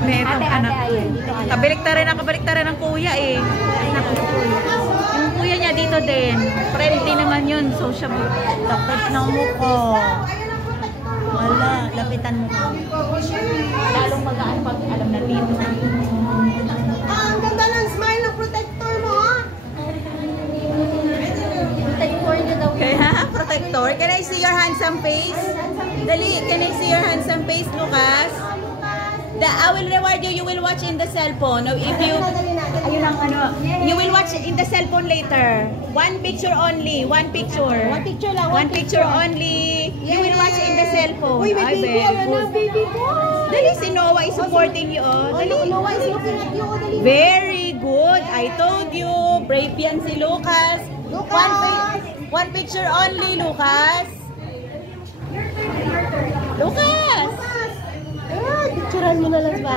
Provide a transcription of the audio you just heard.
Netong anak ko. Kabaliktaran ng kuya eh. Yung kuya niya dito din. Friendly naman yun. Sociable. Lapit ng mukha. Wala. Lapitan mo. Lalong magaan pag alam na dito. Ang ganda ng smile ng protector mo, ha? Protector niya daw. Kaya, protector. Can I see your handsome face? Dali, can I see your handsome face, Lucas? I will reward you. You will watch in the cellphone. If you, ayun ang ano. You will watch in the cellphone later. One picture only. One picture. One picture lang. One picture only. You will watch in the cellphone. Uy, may baby. Ayun na, baby ko. Dali, si Noah is supporting you. Oh. Dali. Noah is looking at you. Dali. Very good. I told you. Brave yan si Lucas. One picture only, Lucas. Lucas. Picturean mo na lang ba?